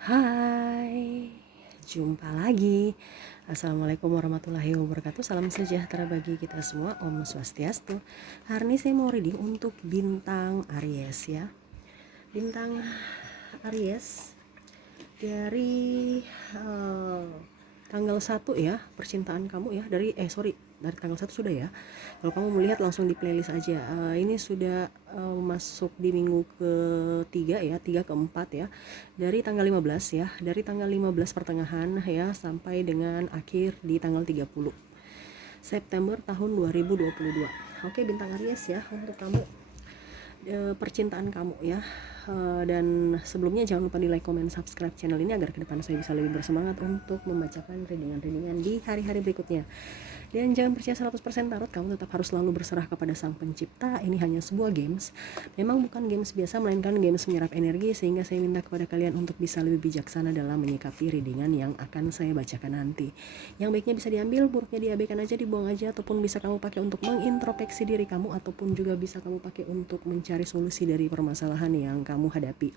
Hai, jumpa lagi. Assalamualaikum warahmatullahi wabarakatuh. Salam sejahtera bagi kita semua. Om Swastiastu. Hari ini saya mau reading untuk bintang Aries ya. Bintang Aries dari tanggal 1 ya, percintaan kamu ya, dari tanggal 1 sudah ya. Kalau kamu melihat langsung di playlist aja. Ini sudah masuk di minggu ketiga ya, 3 ke 4 ya. Dari tanggal 15 ya, dari tanggal 15 pertengahan ya sampai dengan akhir di tanggal 30 September tahun 2022. Oke, bintang Aries ya, untuk kamu percintaan kamu ya. Dan sebelumnya jangan lupa di like, comment, subscribe channel ini agar ke depan saya bisa lebih bersemangat untuk membacakan readingan-readingan di hari-hari berikutnya. Dan jangan percaya 100% tarot, kamu tetap harus selalu berserah kepada Sang Pencipta. Ini hanya sebuah games. Memang bukan games biasa, melainkan games menyerap energi, sehingga saya minta kepada kalian untuk bisa lebih bijaksana dalam menyikapi readingan yang akan saya bacakan nanti. Yang baiknya bisa diambil, buruknya diabaikan aja, dibuang aja, ataupun bisa kamu pakai untuk mengintrospeksi diri kamu, ataupun juga bisa kamu pakai untuk mencari solusi dari permasalahan yang kamu hadapi.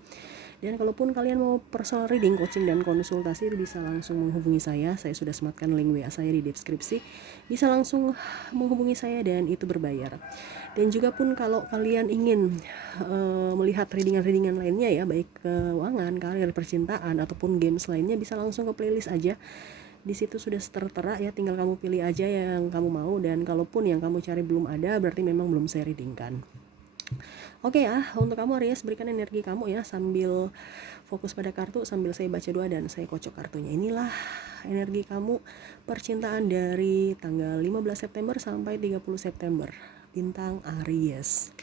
Dan kalaupun kalian mau personal reading, coaching, dan konsultasi, bisa langsung menghubungi saya. Saya sudah sematkan link WA saya di deskripsi. Bisa langsung menghubungi saya dan itu berbayar. Dan juga pun kalau kalian ingin melihat readingan-readingan lainnya ya, baik keuangan, karir, percintaan, ataupun games lainnya, bisa langsung ke playlist aja. Di situ sudah tertera ya, tinggal kamu pilih aja yang kamu mau. Dan kalaupun yang kamu cari belum ada, berarti memang belum saya readingkan. Oke ya, untuk kamu Aries, berikan energi kamu ya, sambil fokus pada kartu, sambil saya baca doa dan saya kocok kartunya. Inilah energi kamu percintaan dari tanggal 15 September sampai 30 September. Bintang Aries.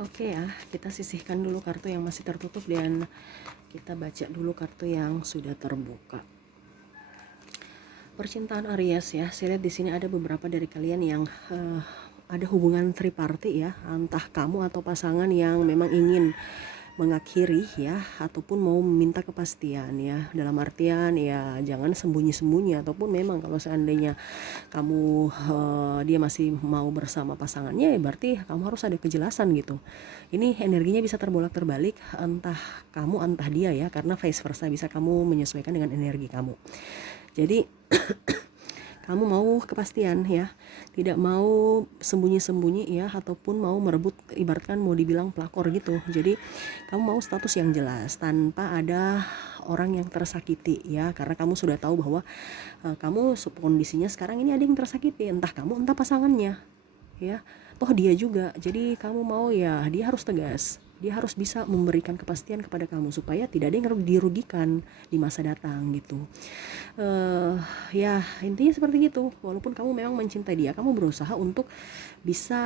Oke ya, kita sisihkan dulu kartu yang masih tertutup dan kita baca dulu kartu yang sudah terbuka. Percintaan Aries ya, saya lihat di sini ada beberapa dari kalian yang ada hubungan triparty ya, entah kamu atau pasangan yang memang ingin mengakhiri ya, ataupun mau meminta kepastian ya, dalam artian ya jangan sembunyi-sembunyi, ataupun memang kalau seandainya kamu dia masih mau bersama pasangannya, ya berarti kamu harus ada kejelasan gitu. Ini energinya bisa terbolak-terbalik, entah kamu entah dia ya, karena vice versa, bisa kamu menyesuaikan dengan energi kamu. Jadi kamu mau kepastian ya, tidak mau sembunyi-sembunyi ya, ataupun mau merebut, ibaratkan mau dibilang pelakor gitu. Jadi kamu mau status yang jelas tanpa ada orang yang tersakiti ya, karena kamu sudah tahu bahwa kamu kondisinya sekarang ini ada yang tersakiti, entah kamu entah pasangannya ya, toh dia juga. Jadi kamu mau ya, dia harus tegas, dia harus bisa memberikan kepastian kepada kamu supaya tidak ada yang dirugikan di masa datang gitu. Ya intinya seperti gitu. Walaupun kamu memang mencintai dia, kamu berusaha untuk bisa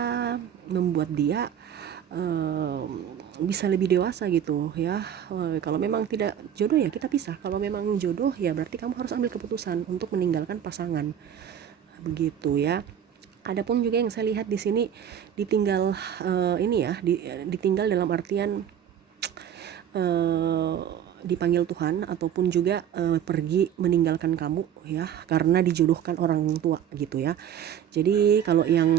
membuat dia bisa lebih dewasa gitu ya. Kalau memang tidak jodoh ya kita pisah, kalau memang jodoh ya berarti kamu harus ambil keputusan untuk meninggalkan pasangan, begitu ya. Adapun juga yang saya lihat di sini ditinggal, ditinggal dalam artian eh, dipanggil Tuhan, ataupun juga pergi meninggalkan kamu ya, karena dijodohkan orang tua gitu ya. Jadi kalau yang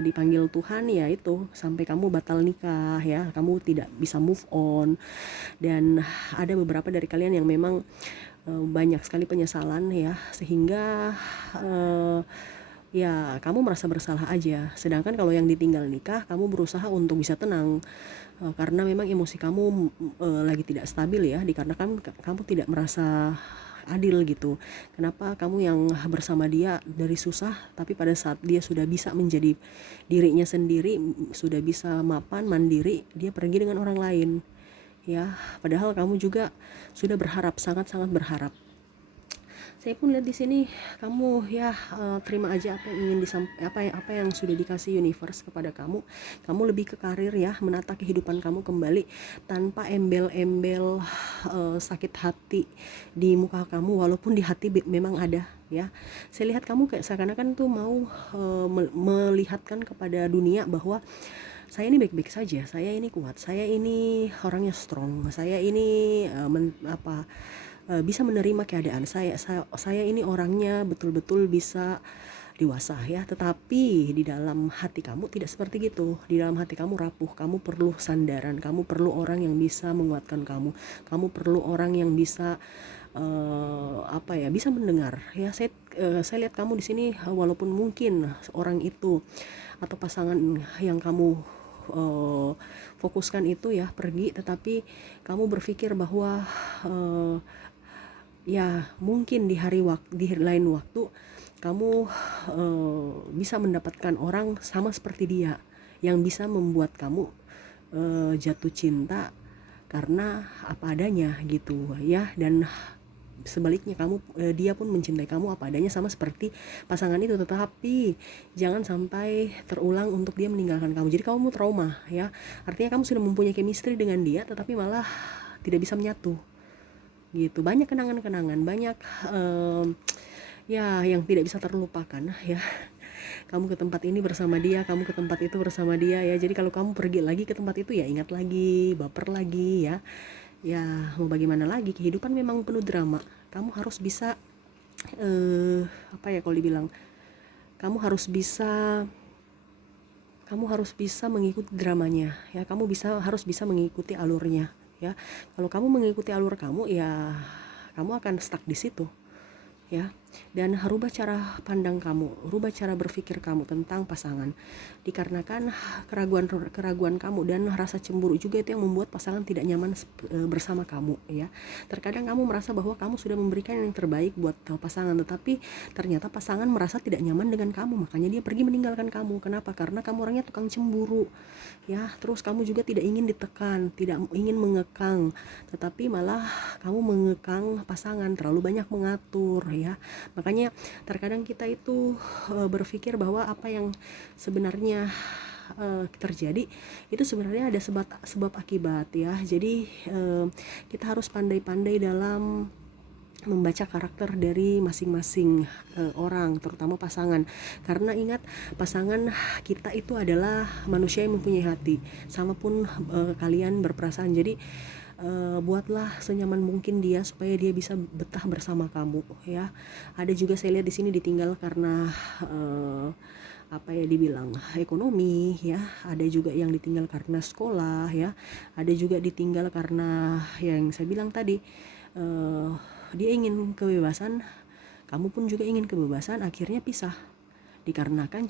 dipanggil Tuhan ya itu sampai kamu batal nikah ya, kamu tidak bisa move on. Dan ada beberapa dari kalian yang memang banyak sekali penyesalan ya, sehingga ya kamu merasa bersalah aja. Sedangkan kalau yang ditinggal nikah, kamu berusaha untuk bisa tenang, karena memang emosi kamu lagi tidak stabil ya, dikarenakan kamu tidak merasa adil gitu. Kenapa kamu yang bersama dia dari susah, tapi pada saat dia sudah bisa menjadi dirinya sendiri, sudah bisa mapan mandiri, dia pergi dengan orang lain ya, padahal kamu juga sudah berharap, sangat-sangat berharap. Saya pun lihat di sini kamu ya, terima aja apa yang ingin apa yang sudah dikasih universe kepada kamu. Kamu lebih ke karir ya, menata kehidupan kamu kembali tanpa embel-embel sakit hati di muka kamu, walaupun di hati memang ada ya. Saya lihat kamu kayak seakan-akan tuh mau melihatkan kepada dunia bahwa saya ini baik-baik saja, saya ini kuat, saya ini orangnya strong, saya ini bisa menerima keadaan saya ini orangnya betul-betul bisa dewasa ya. Tetapi di dalam hati kamu tidak seperti gitu. Di dalam hati kamu rapuh, kamu perlu sandaran, kamu perlu orang yang bisa menguatkan kamu, kamu perlu orang yang bisa bisa mendengar ya. Saya lihat kamu di sini, walaupun mungkin orang itu atau pasangan yang kamu fokuskan itu ya pergi, tetapi kamu berpikir bahwa ya mungkin di lain waktu kamu bisa mendapatkan orang sama seperti dia, yang bisa membuat kamu jatuh cinta karena apa adanya gitu ya. Dan sebaliknya dia pun mencintai kamu apa adanya sama seperti pasangan itu. Tetapi jangan sampai terulang untuk dia meninggalkan kamu, jadi kamu trauma ya. Artinya kamu sudah mempunyai chemistry dengan dia, tetapi malah tidak bisa menyatu gitu. Banyak kenangan-kenangan, banyak ya yang tidak bisa terlupakan ya. Kamu ke tempat ini bersama dia, kamu ke tempat itu bersama dia ya. Jadi kalau kamu pergi lagi ke tempat itu ya ingat lagi, baper lagi ya. Ya mau bagaimana lagi, kehidupan memang penuh drama. Kamu harus bisa kalau dibilang, kamu harus bisa mengikuti dramanya ya. Harus bisa mengikuti alurnya ya. Kalau kamu mengikuti alur kamu ya, kamu akan stuck di situ ya. Dan rubah cara pandang kamu, rubah cara berpikir kamu tentang pasangan, dikarenakan keraguan kamu dan rasa cemburu juga itu yang membuat pasangan tidak nyaman bersama kamu ya. Terkadang kamu merasa bahwa kamu sudah memberikan yang terbaik buat pasangan, tetapi ternyata pasangan merasa tidak nyaman dengan kamu, makanya dia pergi meninggalkan kamu. Kenapa? Karena kamu orangnya tukang cemburu ya. Terus kamu juga tidak ingin ditekan, tidak ingin mengekang, tetapi malah kamu mengekang pasangan, terlalu banyak mengatur ya. Makanya terkadang kita itu berpikir bahwa apa yang sebenarnya terjadi itu sebenarnya ada sebab akibat ya. Jadi kita harus pandai-pandai dalam membaca karakter dari masing-masing orang, terutama pasangan. Karena ingat, pasangan kita itu adalah manusia yang mempunyai hati, sama pun kalian berperasaan. Jadi buatlah senyaman mungkin dia supaya dia bisa betah bersama kamu ya. Ada juga saya lihat di sini ditinggal karena dibilang ekonomi ya. Ada juga yang ditinggal karena sekolah ya. Ada juga ditinggal karena yang saya bilang tadi, dia ingin kebebasan, kamu pun juga ingin kebebasan, akhirnya pisah. Dikarenakan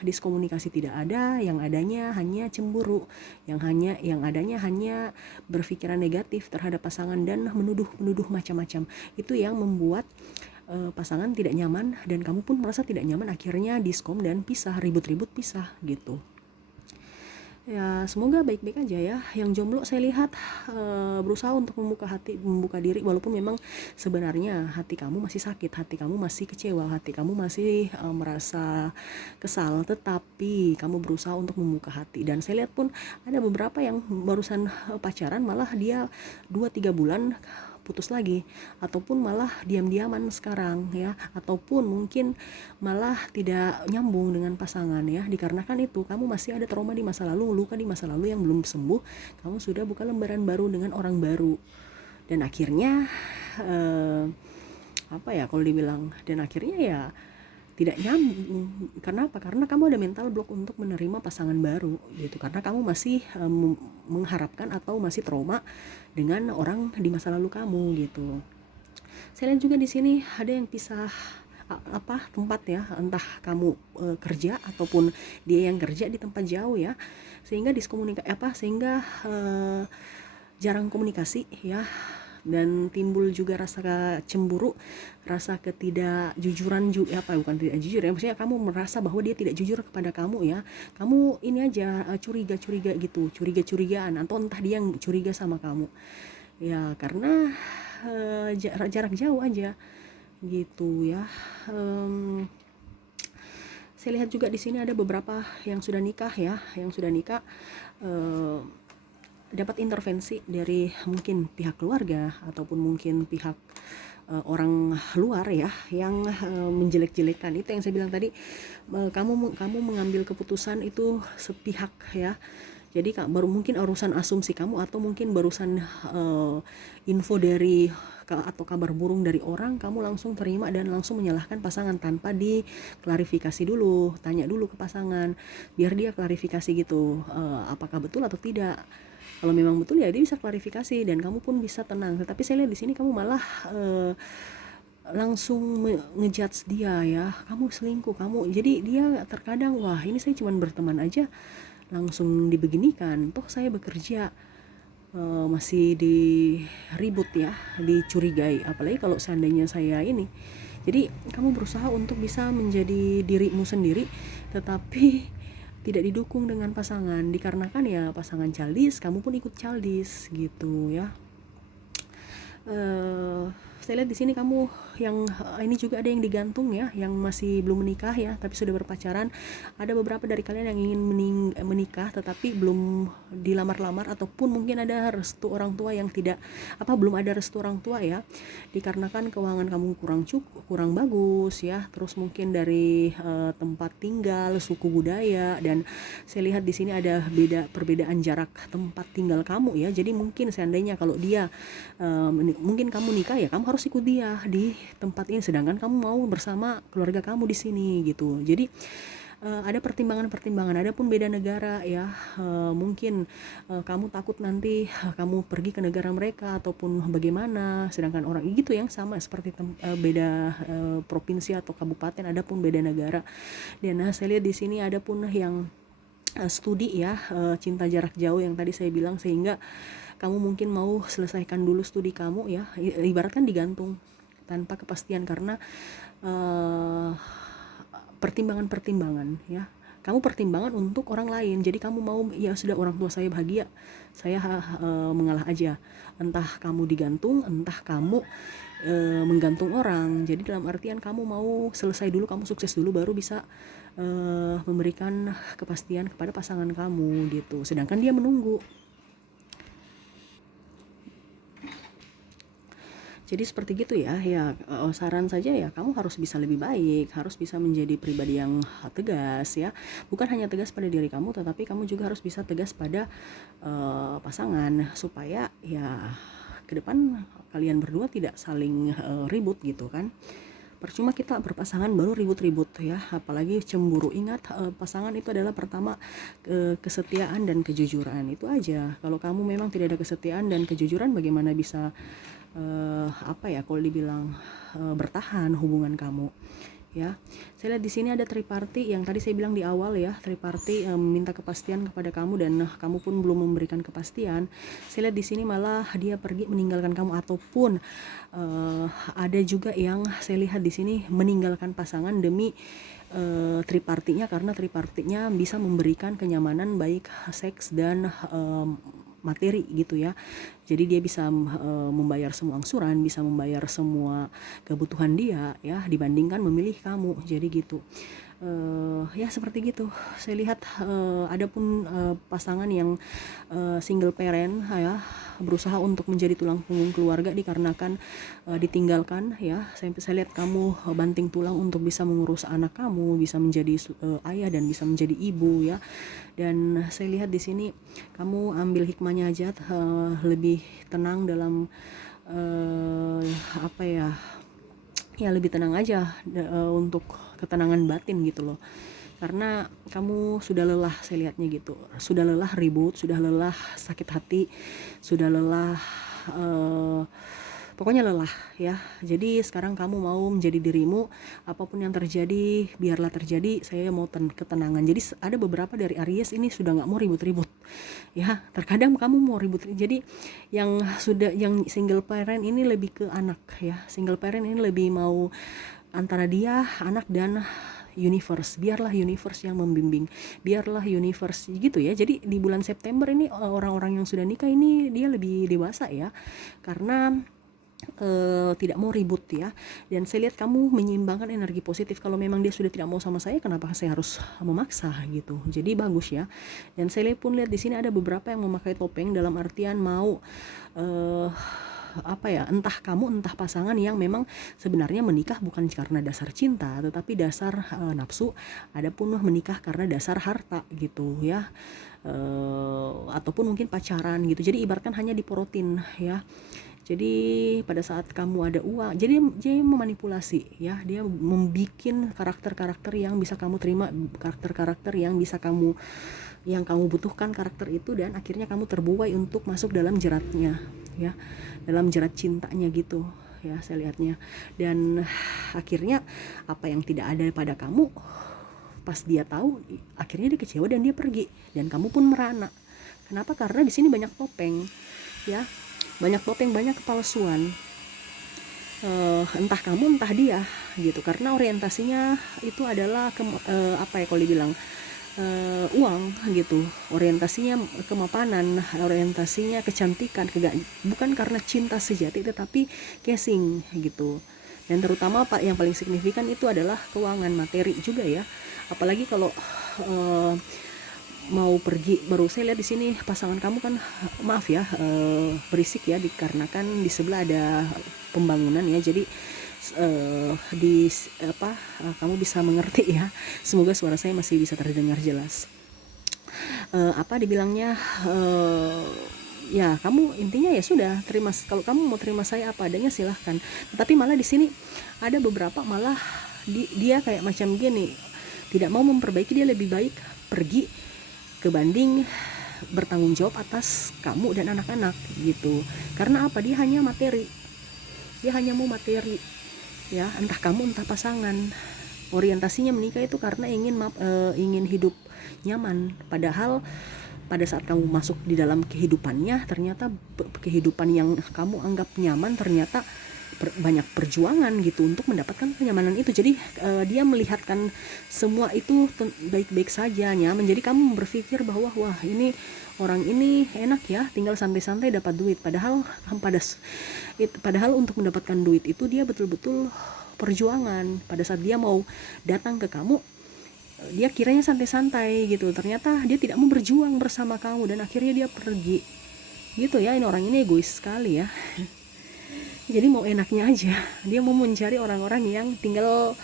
diskomunikasi tidak ada, yang adanya hanya cemburu, yang adanya hanya berpikiran negatif terhadap pasangan dan menuduh macam-macam. Itu yang membuat pasangan tidak nyaman dan kamu pun merasa tidak nyaman, akhirnya diskom dan pisah, ribut-ribut pisah gitu. Ya semoga baik-baik aja ya. Yang jomblo saya lihat berusaha untuk membuka diri, walaupun memang sebenarnya hati kamu masih sakit, hati kamu masih kecewa, hati kamu masih merasa kesal, tetapi kamu berusaha untuk membuka hati. Dan saya lihat pun ada beberapa yang barusan pacaran, malah dia 2-3 bulan putus lagi, ataupun malah diam-diaman sekarang ya, ataupun mungkin malah tidak nyambung dengan pasangan ya, dikarenakan itu kamu masih ada trauma di masa lalu, luka di masa lalu yang belum sembuh. Kamu sudah buka lembaran baru dengan orang baru, dan akhirnya kalau dibilang, dan akhirnya ya tidak nyambung. Karena apa? Karena kamu ada mental block untuk menerima pasangan baru gitu, karena kamu masih mengharapkan atau masih trauma dengan orang di masa lalu kamu gitu. Saya lihat juga di sini ada yang pisah tempat ya, entah kamu kerja ataupun dia yang kerja di tempat jauh ya, sehingga sehingga jarang komunikasi ya, dan timbul juga rasa cemburu, rasa ketidakjujuran juga bukan tidak jujur ya, maksudnya kamu merasa bahwa dia tidak jujur kepada kamu ya, kamu ini aja curiga-curiga gitu, curiga-curigaan, atau entah dia yang curiga sama kamu ya, karena jarak jauh aja gitu ya. Saya lihat juga di sini ada beberapa yang sudah nikah ya, dapat intervensi dari mungkin pihak keluarga ataupun mungkin pihak orang luar ya, yang menjelek-jelekan. Itu yang saya bilang tadi, kamu mengambil keputusan itu sepihak ya. Jadi baru mungkin urusan asumsi kamu, atau mungkin barusan info dari atau kabar burung dari orang, kamu langsung terima dan langsung menyalahkan pasangan tanpa diklarifikasi dulu, tanya dulu ke pasangan biar dia klarifikasi gitu, apakah betul atau tidak. Kalau memang betul ya dia bisa klarifikasi dan kamu pun bisa tenang. Tetapi saya lihat di sini kamu malah langsung ngejudge dia ya, kamu selingkuh, jadi dia terkadang, wah ini saya cuma berteman aja langsung dibeginikan, toh saya bekerja masih diribut ya, dicurigai, apalagi kalau seandainya saya ini. Jadi kamu berusaha untuk bisa menjadi dirimu sendiri, tetapi tidak didukung dengan pasangan, dikarenakan ya pasangan childish, kamu pun ikut childish gitu ya. Saya lihat di sini kamu yang ini juga ada yang digantung ya, yang masih belum menikah ya, tapi sudah berpacaran. Ada beberapa dari kalian yang ingin menikah tetapi belum dilamar-lamar, ataupun mungkin ada restu orang tua yang belum ada restu orang tua ya, dikarenakan keuangan kamu kurang bagus ya, terus mungkin dari tempat tinggal, suku budaya, dan saya lihat di sini ada perbedaan jarak tempat tinggal kamu ya. Jadi mungkin seandainya kalau dia mungkin kamu nikah ya, kamu harus ikut dia di tempat ini, sedangkan kamu mau bersama keluarga kamu di sini gitu. Jadi ada pertimbangan. Ada pun beda negara ya, mungkin kamu takut nanti kamu pergi ke negara mereka ataupun bagaimana, sedangkan orang gitu yang sama seperti beda provinsi atau kabupaten, ada pun beda negara. Dan saya lihat di sini ada pun yang studi ya, cinta jarak jauh yang tadi saya bilang, sehingga kamu mungkin mau selesaikan dulu studi kamu ya, ibaratkan digantung tanpa kepastian karena pertimbangan ya. Kamu pertimbangan untuk orang lain, jadi kamu mau ya sudah, orang tua saya bahagia, saya mengalah aja. Entah kamu digantung, entah kamu menggantung orang. Jadi dalam artian kamu mau selesai dulu, kamu sukses dulu, baru bisa memberikan kepastian kepada pasangan kamu gitu, sedangkan dia menunggu. Jadi seperti gitu ya, saran saja ya, kamu harus bisa lebih baik, harus bisa menjadi pribadi yang tegas ya. Bukan hanya tegas pada diri kamu, tetapi kamu juga harus bisa tegas pada pasangan, supaya ya ke depan kalian berdua tidak saling ribut gitu kan. Percuma kita berpasangan baru ribut-ribut ya, apalagi cemburu. Ingat, pasangan itu adalah pertama kesetiaan dan kejujuran, itu aja. Kalau kamu memang tidak ada kesetiaan dan kejujuran, bagaimana bisa kalau dibilang bertahan hubungan kamu ya. Saya lihat di sini ada triparty yang tadi saya bilang di awal ya, triparty meminta kepastian kepada kamu dan kamu pun belum memberikan kepastian. Saya lihat di sini malah dia pergi meninggalkan kamu, ataupun ada juga yang saya lihat di sini meninggalkan pasangan demi tripartinya, karena tripartinya bisa memberikan kenyamanan baik seks dan materi gitu ya. Jadi dia bisa membayar semua angsuran, bisa membayar semua kebutuhan dia ya, dibandingkan memilih kamu. Jadi gitu. Ya seperti gitu. Saya lihat ada pun pasangan yang single parent ya, berusaha untuk menjadi tulang punggung keluarga dikarenakan ditinggalkan ya. Saya lihat kamu banting tulang untuk bisa mengurus anak kamu, bisa menjadi ayah dan bisa menjadi ibu ya. Dan saya lihat di sini kamu ambil hikmahnya aja, lebih tenang dalam apa ya lebih tenang aja untuk ketenangan batin gitu loh, karena kamu sudah lelah, saya lihatnya gitu, sudah lelah ribut, sudah lelah sakit hati, sudah lelah pokoknya lelah ya. Jadi sekarang kamu mau menjadi dirimu, apapun yang terjadi biarlah terjadi, saya mau ketenangan. Jadi ada beberapa dari Aries ini sudah nggak mau ribut-ribut ya. Terkadang kamu mau ribut, jadi yang single parent ini lebih ke anak ya. Single parent ini lebih mau antara dia, anak, dan universe. Biarlah universe yang membimbing, biarlah universe gitu ya. Jadi di bulan September ini orang-orang yang sudah nikah ini dia lebih dewasa ya, karena tidak mau ribut ya. Dan saya lihat kamu menyeimbangkan energi positif. Kalau memang dia sudah tidak mau sama saya, kenapa saya harus memaksa gitu. Jadi bagus ya. Dan saya pun lihat di sini ada beberapa yang memakai topeng, dalam artian mau entah kamu entah pasangan yang memang sebenarnya menikah bukan karena dasar cinta tetapi dasar nafsu, adapun menikah karena dasar harta gitu ya, ataupun mungkin pacaran gitu. Jadi ibaratkan hanya diporotin ya. Jadi pada saat kamu ada uang, jadi dia memanipulasi ya, dia membikin karakter-karakter yang bisa kamu terima, karakter-karakter yang bisa kamu butuhkan karakter itu, dan akhirnya kamu terbuai untuk masuk dalam jeratnya ya, dalam jerat cintanya gitu ya saya lihatnya. Dan akhirnya apa yang tidak ada pada kamu, pas dia tahu akhirnya dia kecewa dan dia pergi, dan kamu pun merana. Kenapa? Karena di sini banyak topeng ya, banyak topeng, banyak kepalsuan, entah kamu entah dia gitu, karena orientasinya itu adalah kalau dibilang uang gitu, orientasinya kemapanan, orientasinya kecantikan, bukan karena cinta sejati tetapi casing gitu. Dan terutama yang paling signifikan itu adalah keuangan, materi juga ya. Apalagi kalau mau pergi, baru saya lihat di sini pasangan kamu kan maaf ya berisik ya, dikarenakan di sebelah ada pembangunan ya. Jadi kamu bisa mengerti ya, semoga suara saya masih bisa terdengar jelas. Dibilangnya ya kamu intinya ya sudah terima, kalau kamu mau terima saya apa adanya silahkan. Tapi malah di sini ada beberapa malah dia kayak macam gini, tidak mau memperbaiki, dia lebih baik pergi kebanding bertanggung jawab atas kamu dan anak-anak gitu. Karena apa? Dia hanya materi, dia hanya mau materi ya, entah kamu entah pasangan. Orientasinya menikah itu karena ingin hidup nyaman, padahal pada saat kamu masuk di dalam kehidupannya, ternyata kehidupan yang kamu anggap nyaman ternyata banyak perjuangan gitu untuk mendapatkan kenyamanan itu. Jadi dia melihatkan semua itu baik-baik saja nyaman. Jadi kamu berpikir bahwa wah ini orang ini enak ya, tinggal santai-santai dapat duit. Padahal untuk mendapatkan duit itu dia betul-betul perjuangan. Pada saat dia mau datang ke kamu, dia kiranya santai-santai gitu, ternyata dia tidak mau berjuang bersama kamu dan akhirnya dia pergi gitu ya. Ini orang ini egois sekali ya. Jadi mau enaknya aja, dia mau mencari orang-orang yang tinggal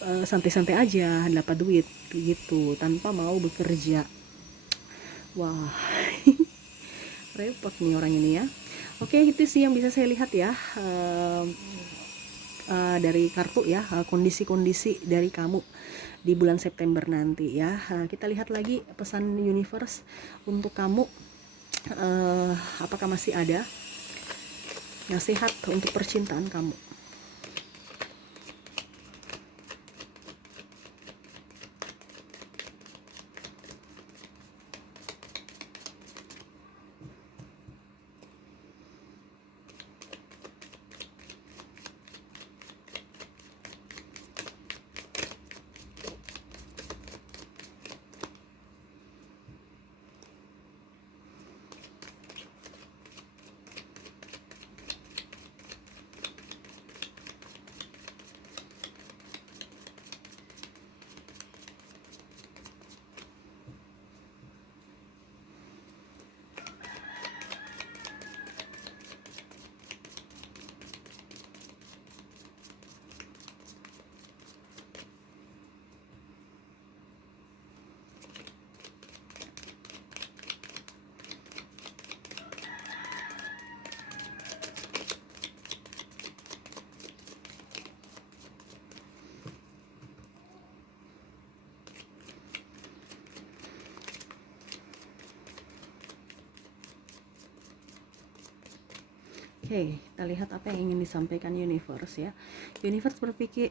santai-santai aja dapat duit gitu tanpa mau bekerja. Wah repot nih orang ini ya. Oke, itu sih yang bisa saya lihat ya dari kartu ya, kondisi-kondisi dari kamu di bulan September nanti ya. Kita lihat lagi pesan universe untuk kamu, apakah masih ada nasihat untuk percintaan kamu. Oke, kita lihat apa yang ingin disampaikan universe ya. Universe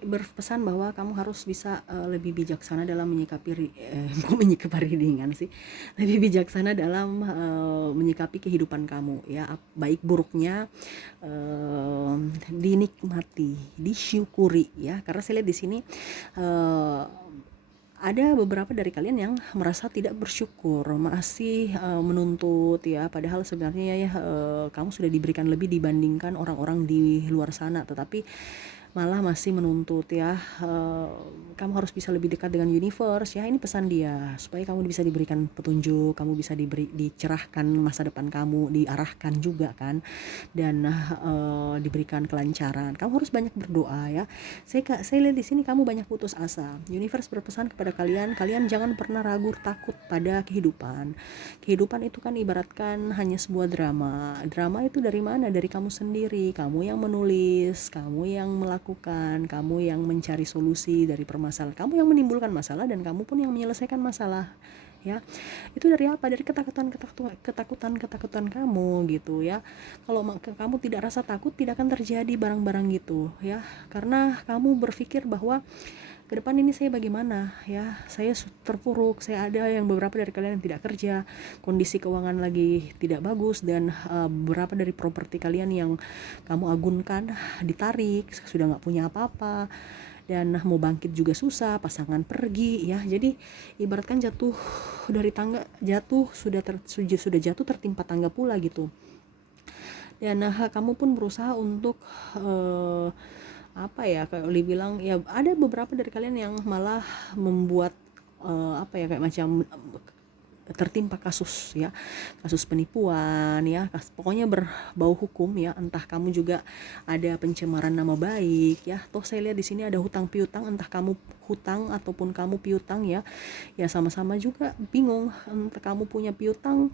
berpesan bahwa kamu harus bisa lebih bijaksana dalam bukan menyikapi readingan sih. Lebih bijaksana dalam menyikapi kehidupan kamu ya, baik buruknya dinikmati, disyukuri ya. Karena saya lihat di sini ada beberapa dari kalian yang merasa tidak bersyukur, masih menuntut ya, padahal sebenarnya ya kamu sudah diberikan lebih dibandingkan orang-orang di luar sana, tetapi malah masih menuntut ya. Kamu harus bisa lebih dekat dengan universe ya, ini pesan dia supaya kamu bisa diberikan petunjuk, kamu bisa dicerahkan masa depan kamu, diarahkan juga kan, dan diberikan kelancaran. Kamu harus banyak berdoa ya. Saya lihat di sini kamu banyak putus asa. Universe berpesan kepada kalian jangan pernah ragu takut pada kehidupan. Kehidupan itu kan ibaratkan hanya sebuah drama. Drama itu dari mana? Dari kamu sendiri. Kamu yang menulis, kamu yang melakukan, kamu yang mencari solusi dari permasalahan, kamu yang menimbulkan masalah, dan kamu pun yang menyelesaikan masalah ya. Itu dari apa? Dari ketakutan kamu gitu ya. Kalau kamu tidak rasa takut, tidak akan terjadi barang-barang gitu ya, karena kamu berpikir bahwa ke depan ini saya bagaimana ya, saya terpuruk, saya ada yang beberapa dari kalian yang tidak kerja, kondisi keuangan lagi tidak bagus, dan beberapa dari properti kalian yang kamu agunkan ditarik, sudah nggak punya apa-apa, dan mau bangkit juga susah, pasangan pergi ya. Jadi ibaratkan jatuh dari tangga, sudah jatuh tertimpa tangga pula gitu. Dan kamu pun berusaha untuk apa ya, kayak Oli bilang ya, ada beberapa dari kalian yang malah membuat apa ya, kayak macam tertimpa kasus ya, kasus penipuan ya, pokoknya berbau hukum ya. Entah kamu juga ada pencemaran nama baik ya. Toh saya lihat di sini ada hutang piutang, entah kamu hutang ataupun kamu piutang ya. Ya sama-sama juga bingung, entah kamu punya piutang,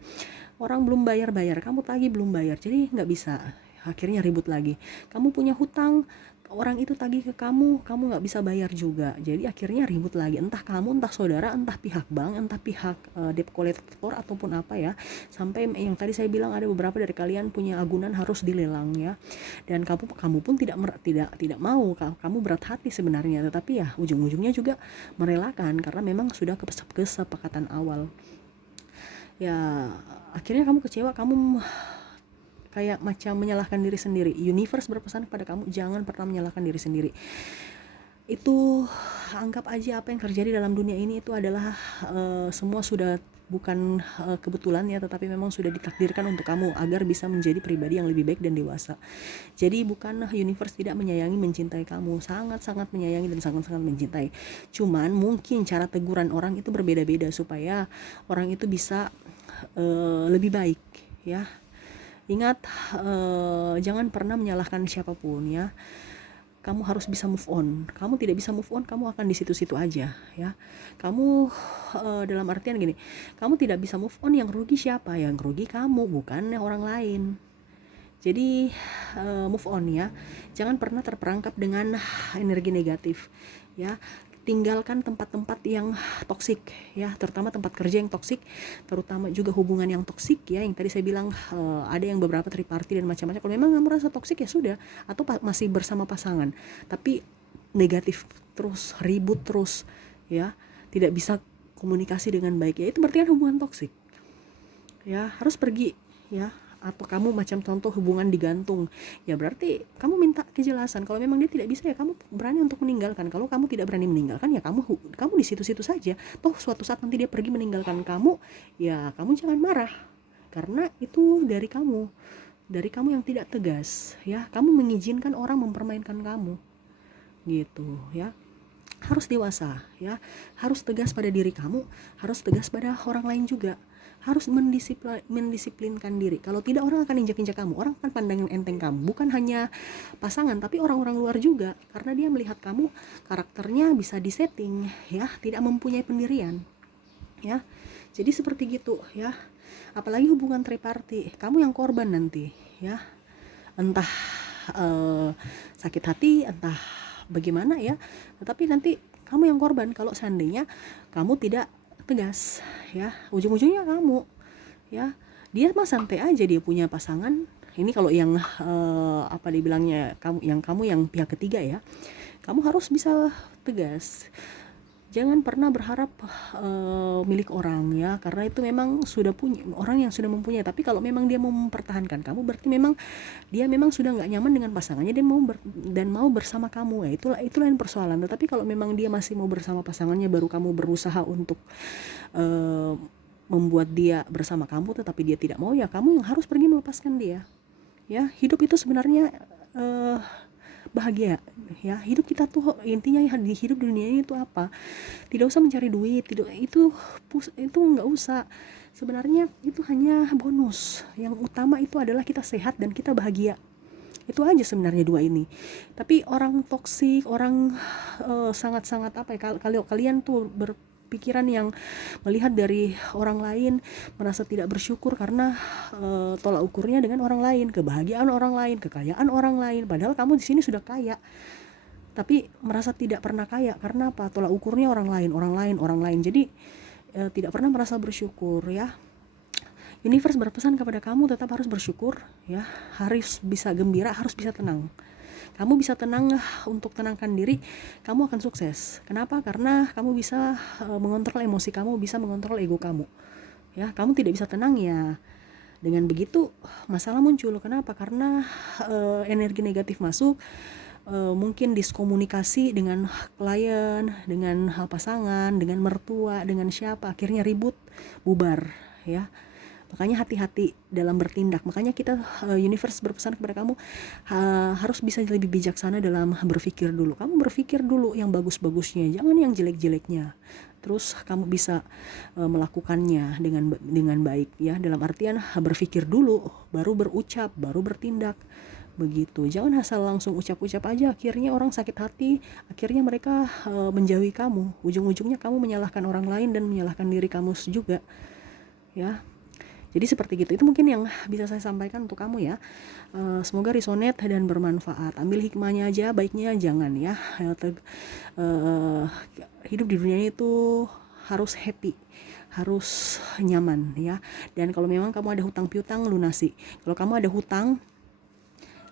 orang belum bayar, kamu tagih belum bayar, jadi nggak bisa, akhirnya ribut lagi. Kamu punya hutang, orang itu tagih ke kamu nggak bisa bayar juga, jadi akhirnya ribut lagi, entah kamu, entah saudara, entah pihak bank, entah pihak debt collector ataupun apa ya. Sampai yang tadi saya bilang ada beberapa dari kalian punya agunan harus dilelang ya, dan kamu pun tidak mau, kamu berat hati sebenarnya, tetapi ya ujung-ujungnya juga merelakan karena memang sudah kesepakatan awal ya. Akhirnya kamu kecewa, kamu kayak macam menyalahkan diri sendiri. Universe berpesan kepada kamu jangan pernah menyalahkan diri sendiri. Itu anggap aja apa yang terjadi dalam dunia ini itu adalah semua sudah bukan kebetulan ya, tetapi memang sudah ditakdirkan untuk kamu agar bisa menjadi pribadi yang lebih baik dan dewasa. Jadi bukan universe tidak menyayangi, mencintai kamu, sangat-sangat menyayangi dan sangat-sangat mencintai. Cuman mungkin cara teguran orang itu berbeda-beda supaya orang itu bisa lebih baik ya. Ingat, jangan pernah menyalahkan siapapun ya. Kamu harus bisa move on. Kamu tidak bisa move on, kamu akan di situ-situ aja ya. Kamu dalam artian gini, kamu tidak bisa move on, yang rugi siapa? Yang rugi kamu, bukan orang lain. Jadi move on ya. Jangan pernah terperangkap dengan energi negatif ya. Tinggalkan tempat-tempat yang toksik ya, terutama tempat kerja yang toksik, terutama juga hubungan yang toksik ya. Yang tadi saya bilang ada yang beberapa triparty dan macam-macam. Kalau memang kamu merasa toksik ya sudah, atau masih bersama pasangan tapi negatif terus, ribut terus ya, tidak bisa komunikasi dengan baik ya, itu berarti kan hubungan toksik ya, harus pergi ya. Atau kamu macam contoh hubungan digantung ya, berarti kamu minta kejelasan. Kalau memang dia tidak bisa ya kamu berani untuk meninggalkan. Kalau kamu tidak berani meninggalkan ya kamu di situ-situ saja. Toh suatu saat nanti dia pergi meninggalkan kamu ya, kamu jangan marah karena itu dari kamu yang tidak tegas ya. Kamu mengizinkan orang mempermainkan kamu gitu ya. Harus dewasa ya, harus tegas pada diri kamu, harus tegas pada orang lain juga, harus mendisiplinkan diri. Kalau tidak, orang akan injak-injak kamu, orang akan pandangin enteng kamu, bukan hanya pasangan tapi orang-orang luar juga, karena dia melihat kamu karakternya bisa disetting ya, tidak mempunyai pendirian ya. Jadi seperti gitu ya. Apalagi hubungan triparty, kamu yang korban nanti ya, entah sakit hati, entah bagaimana ya, tetapi nanti kamu yang korban kalau seandainya kamu tidak tegas ya. Ujung-ujungnya kamu ya. Dia mah santai aja, dia punya pasangan Ini kalau yang apa dibilangnya, kamu yang pihak ketiga ya, kamu harus bisa tegas. Jangan pernah berharap milik orang ya, karena itu memang sudah punya orang yang sudah mempunyai. Tapi kalau memang dia mau mempertahankan kamu, berarti memang dia memang sudah nggak nyaman dengan pasangannya dan mau bersama kamu ya. Itu lain persoalan. Tetapi kalau memang dia masih mau bersama pasangannya, baru kamu berusaha untuk membuat dia bersama kamu, tetapi dia tidak mau, ya kamu yang harus pergi melepaskan dia. Ya, hidup itu sebenarnya bahagia ya. Hidup kita tuh intinya di hidup dunia ini itu apa? Tidak usah mencari duit, itu nggak usah. Sebenarnya itu hanya bonus. Yang utama itu adalah kita sehat dan kita bahagia. Itu aja sebenarnya dua ini. Tapi orang toksik, orang sangat-sangat apa ya, kalau kalian tuh berpikiran yang melihat dari orang lain, merasa tidak bersyukur karena tolak ukurnya dengan orang lain, kebahagiaan orang lain, kekayaan orang lain, padahal kamu di sini sudah kaya, tapi merasa tidak pernah kaya karena apa? Tolak ukurnya orang lain. Jadi tidak pernah merasa bersyukur ya. Universe berpesan kepada kamu tetap harus bersyukur ya, harus bisa gembira, harus bisa tenang. Kamu bisa tenang untuk tenangkan diri, kamu akan sukses. Kenapa? Karena kamu bisa mengontrol emosi kamu, bisa mengontrol ego kamu. Ya, kamu tidak bisa tenang ya. Dengan begitu masalah muncul. Kenapa? Karena energi negatif masuk, mungkin diskomunikasi dengan klien, dengan pasangan, dengan mertua, dengan siapa, akhirnya ribut, bubar ya. Makanya hati-hati dalam bertindak. Makanya kita universe berpesan kepada kamu harus bisa lebih bijaksana dalam berpikir dulu. Kamu berpikir dulu yang bagus-bagusnya, jangan yang jelek-jeleknya. Terus kamu bisa melakukannya dengan baik ya. Dalam artian berpikir dulu, baru berucap, baru bertindak. Begitu. Jangan asal langsung ucap-ucap aja, akhirnya orang sakit hati, akhirnya mereka menjauhi kamu. Ujung-ujungnya kamu menyalahkan orang lain dan menyalahkan diri kamu juga. Ya. Jadi seperti gitu, itu mungkin yang bisa saya sampaikan untuk kamu ya. Semoga resonate dan bermanfaat. Ambil hikmahnya aja, baiknya jangan ya. Hidup di dunia itu harus happy, harus nyaman ya. Dan kalau memang kamu ada hutang piutang, lunasi. Kalau kamu ada hutang,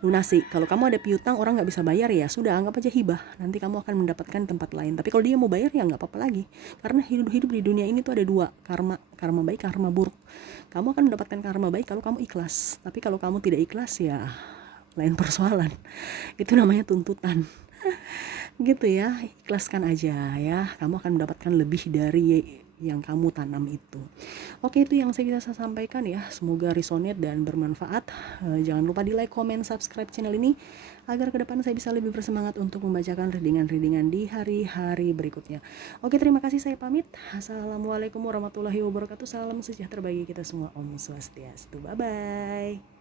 lunasi. Kalau kamu ada piutang orang nggak bisa bayar, ya sudah, anggap aja hibah, nanti kamu akan mendapatkan tempat lain. Tapi kalau dia mau bayar ya nggak apa-apa lagi, karena hidup di dunia ini tuh ada dua, karma baik, karma buruk. Kamu akan mendapatkan karma baik kalau kamu ikhlas, tapi kalau kamu tidak ikhlas ya lain persoalan. Itu namanya tuntutan. Gitu ya, ikhlaskan aja ya, kamu akan mendapatkan lebih dari yang kamu tanam itu. Oke, itu yang saya bisa sampaikan ya. Semoga resonate dan bermanfaat. Jangan lupa di like, comment, subscribe channel ini agar ke depan saya bisa lebih bersemangat untuk membacakan readingan di hari-hari berikutnya. Oke, terima kasih, saya pamit. Assalamualaikum warahmatullahi wabarakatuh. Salam sejahtera bagi kita semua. Om Swastiastu. Bye bye.